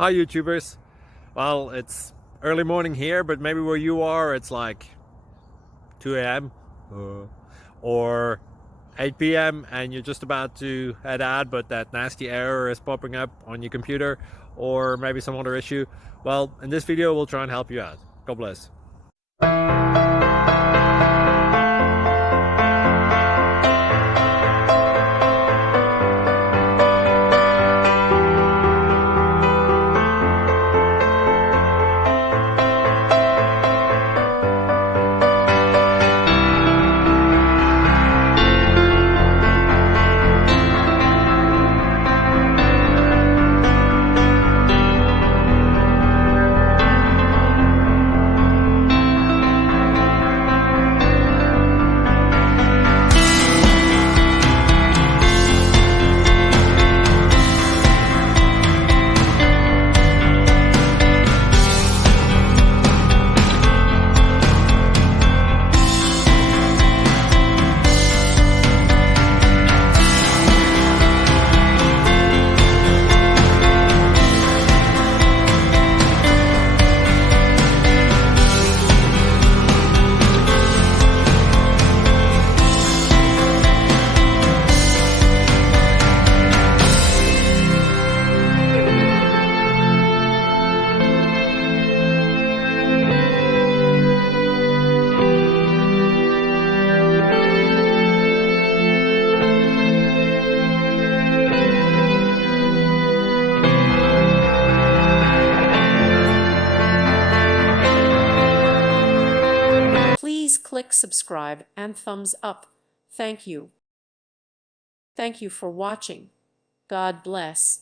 Hi YouTubers. Well, it's early morning here, but maybe where you are it's like 2 a.m. or 8 p.m. and you're just about to head out, but that nasty error is popping up on your computer, or maybe some other issue. Well, in this video we'll try and help you out. God bless. Please click subscribe and thumbs up. Thank you. Thank you for watching. God bless.